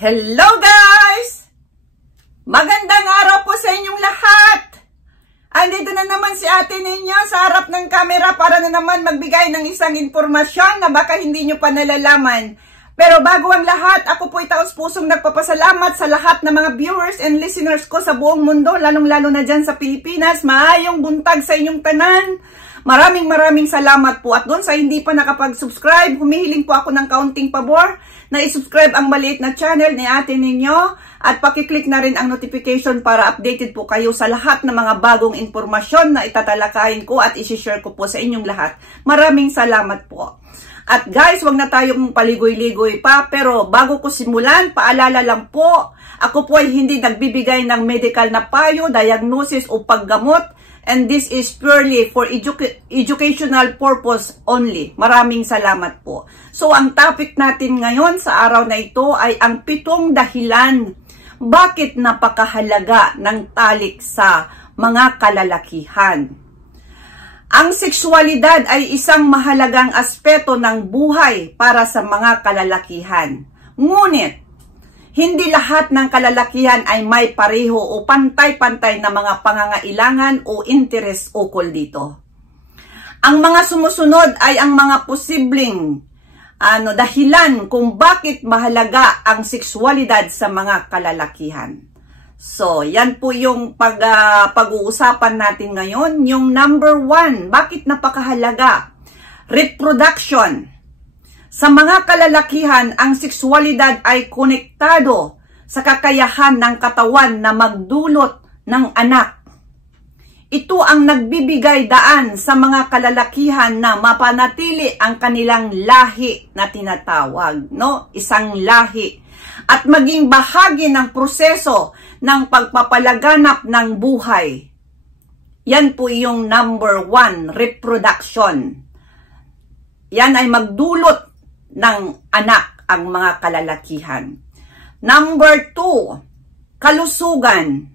Hello guys! Magandang araw po sa inyong lahat! Andito na naman si ate ninyo sa harap ng camera para na naman magbigay ng isang impormasyon na baka hindi nyo pa nalalaman. Pero bago ang lahat, ako po taos-pusong nagpapasalamat sa lahat ng mga viewers and listeners ko sa buong mundo, lalong-lalo na dyan sa Pilipinas. Maayong buntag sa inyong tanan. Maraming salamat po. At doon sa hindi pa nakapag-subscribe, humihiling po ako ng kaunting pabor na i-subscribe ang maliit na channel ni ate ninyo at pakiclick na rin ang notification para updated po kayo sa lahat ng mga bagong impormasyon na itatalakayin ko at isi-share ko po sa inyong lahat. Maraming salamat po. At guys, wag na tayong paligoy-ligoy pa, pero bago ko simulan, paalala lang po, ako po ay hindi nagbibigay ng medical na payo, diagnosis o paggamot. And this is purely for educational purpose only. Maraming salamat po. So, ang topic natin ngayon sa araw na ito ay ang 7 dahilan bakit napakahalaga ng talik sa mga kalalakihan. Ang sexualidad ay isang mahalagang aspeto ng buhay para sa mga kalalakihan. Ngunit, hindi lahat ng kalalakihan ay may pareho o pantay-pantay na mga pangangailangan o interes ukol dito. Ang mga sumusunod ay ang mga posibleng dahilan kung bakit mahalaga ang sexualidad sa mga kalalakihan. So, yan po yung pag-uusapan natin ngayon. Yung number 1, bakit napakahalaga? Reproduction. Sa mga kalalakihan, ang sexualidad ay konektado sa kakayahan ng katawan na magdulot ng anak. Ito ang nagbibigay daan sa mga kalalakihan na mapanatili ang kanilang lahi na tinatawag, no? Isang lahi. At maging bahagi ng proseso ng pagpapalaganap ng buhay. Yan po yung number 1, reproduction. Yan ay magdulot ng anak ang mga kalalakihan. Number 2, kalusugan.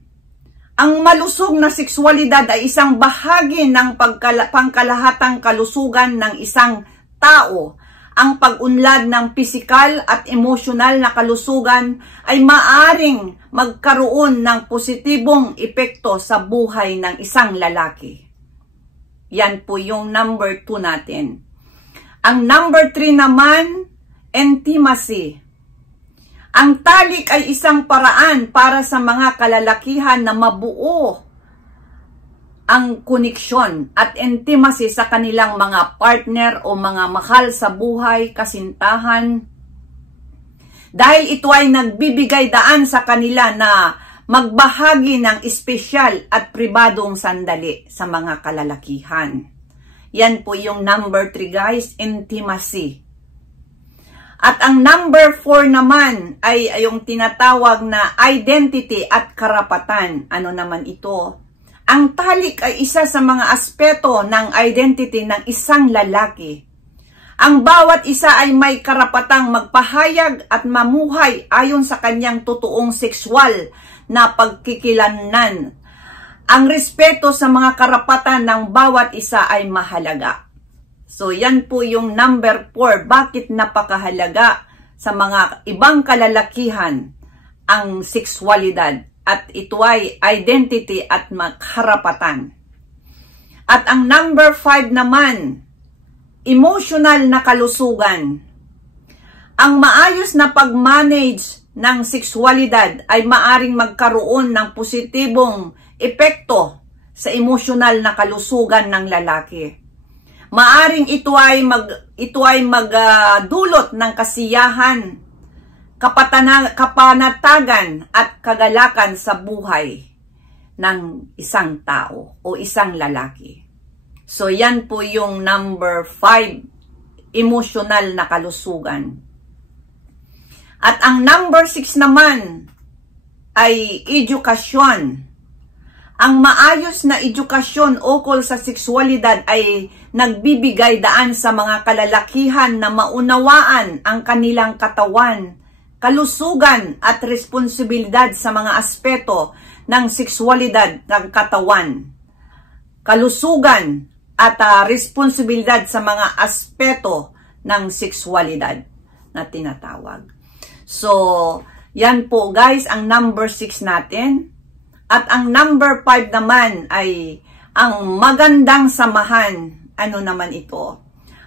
Ang malusog na sexualidad ay isang bahagi ng pangkalahatang kalusugan ng isang tao. Ang pag-unlad ng pisikal at emosyonal na kalusugan ay maaring magkaroon ng positibong epekto sa buhay ng isang lalaki. Yan po yung number 2 natin. Ang number 3 naman, intimacy. Ang talik ay isang paraan para sa mga kalalakihan na mabuo ang koneksyon at intimacy sa kanilang mga partner o mga mahal sa buhay, kasintahan. Dahil ito ay nagbibigay daan sa kanila na magbahagi ng espesyal at pribadong sandali sa mga kalalakihan. Yan po yung number 3 guys, intimacy. At ang number 4 naman ay yung tinatawag na identity at karapatan. Ano naman ito? Ang talik ay isa sa mga aspeto ng identity ng isang lalaki. Ang bawat isa ay may karapatang magpahayag at mamuhay ayon sa kanyang totoong sexual na pagkikilanlan. Ang respeto sa mga karapatan ng bawat isa ay mahalaga. So, yan po yung number 4. Bakit napakahalaga sa mga ibang kalalakihan ang sexualidad? At ito ay identity at karapatan. At ang number 5 naman, emotional na kalusugan. Ang maayos na pag-manage ng sexualidad ay maaring magkaroon ng positibong epekto sa emosyonal na kalusugan ng lalaki. Maaring ito ay magdulot ng kasiyahan, kapanatagan at kagalakan sa buhay ng isang tao o isang lalaki. So yan po yung number 5, emosyonal na kalusugan. At ang number 6 naman ay edukasyon. Ang maayos na edukasyon ukol sa sexualidad ay nagbibigay daan sa mga kalalakihan na maunawaan ang kanilang katawan, kalusugan at responsibilidad sa mga aspeto ng sexualidad ng katawan, kalusugan at responsibilidad sa mga aspeto ng sexualidad na tinatawag. So, Yan po guys, ang number 6 natin. At ang number 5 naman ay ang magandang samahan. Ano naman ito?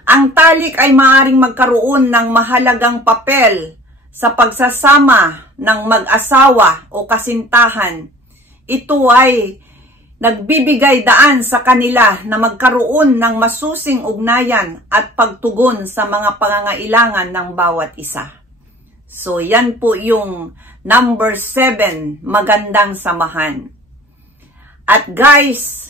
Ang talik ay maaaring magkaroon ng mahalagang papel sa pagsasama ng mag-asawa o kasintahan. Ito ay nagbibigay daan sa kanila na magkaroon ng masusing ugnayan at pagtugon sa mga pangangailangan ng bawat isa. So, yan po yung number 7, magandang samahan. At guys,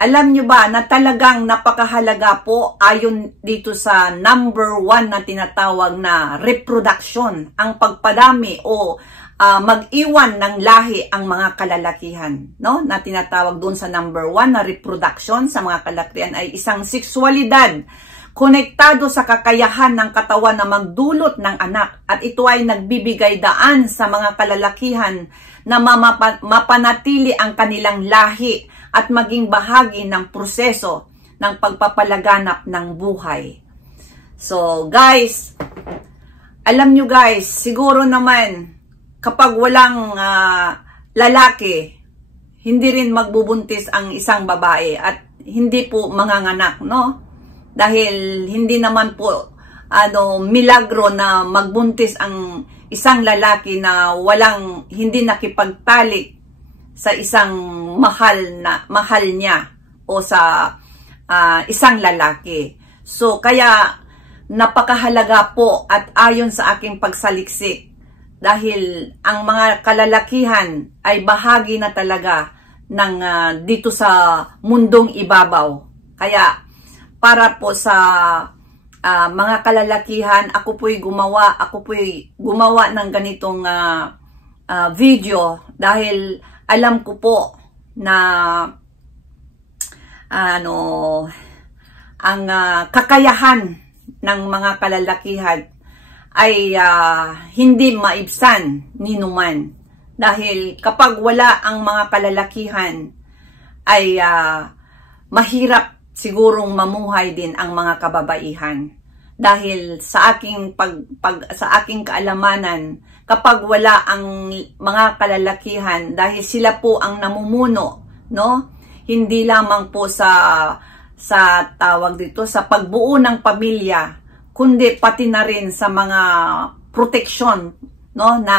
alam nyo ba na talagang napakahalaga po ayon dito sa number 1 na tinatawag na reproduction, ang pagpadami o mag-iwan ng lahi ang mga kalalakihan, no? Na tinatawag doon sa number 1 na reproduction sa mga kalalakihan ay isang sexualidad konektado sa kakayahan ng katawan na magdulot ng anak, at ito ay nagbibigay daan sa mga kalalakihan na mapanatili ang kanilang lahi at maging bahagi ng proseso ng pagpapalaganap ng buhay. So guys, alam nyo guys, siguro naman kapag walang lalaki, hindi rin magbubuntis ang isang babae at hindi po manganganak, no? Dahil hindi naman po milagro na magbuntis ang isang lalaki na hindi nakipagtalik sa isang mahal niya o sa isang lalaki. So kaya napakahalaga po at ayon sa aking pagsaliksik, dahil ang mga kalalakihan ay bahagi na talaga ng dito sa mundong ibabaw. Kaya para po sa mga kalalakihan, ako po'y gumawa ng ganitong video dahil alam ko po na ang kakayahan ng mga kalalakihan ay hindi maibsan ni numan. Dahil kapag wala ang mga kalalakihan ay mahirap sigurong mamuhay din ang mga kababaihan. Dahil sa aking sa aking kaalamanan, kapag wala ang mga kalalakihan, dahil sila po ang namumuno, no? Hindi lamang po sa tawag dito sa pagbuo ng pamilya, kundi pati na rin sa mga proteksyon, no, na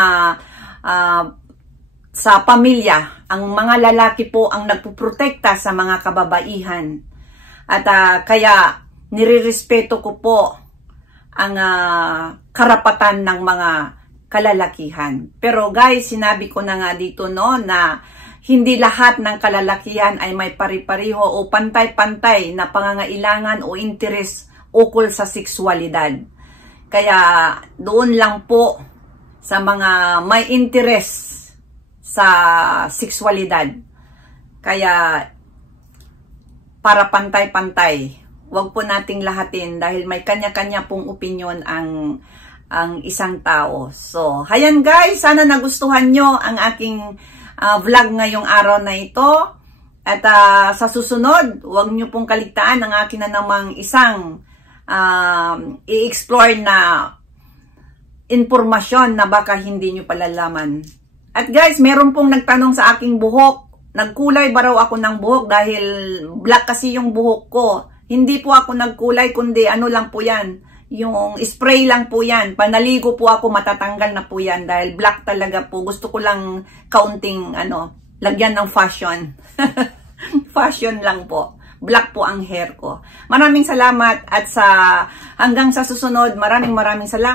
sa pamilya. Ang mga lalaki po ang nagpuprotekta sa mga kababaihan. At kaya nirerespeto ko po ang karapatan ng mga kalalakihan. Pero guys, sinabi ko na nga dito, no, na hindi lahat ng kalalakihan ay may pari-pariho o pantay-pantay na pangangailangan o interes ukol sa sexualidad. Kaya doon lang po sa mga may interes sa sexualidad. Kaya para pantay-pantay, wag po nating lahatin dahil may kanya-kanya pong opinion ang isang tao. So, hayan guys, sana nagustuhan nyo ang aking vlog ngayong araw na ito. At sa susunod, huwag nyo pong kaligtaan ang akin na namang isang i-explore na impormasyon na baka hindi nyo palalaman. At guys, meron pong nagtanong sa aking buhok. Nagkulay ba raw ako ng buhok dahil black kasi yung buhok ko. Hindi po ako nagkulay, kundi ano lang po yan. Yung spray lang po yan. Panaligo po ako, matatanggal na po yan dahil black talaga po. Gusto ko lang kaunting lagyan ng fashion. Fashion lang po. Black po ang hair ko. Maraming salamat at hanggang sa susunod, maraming salamat.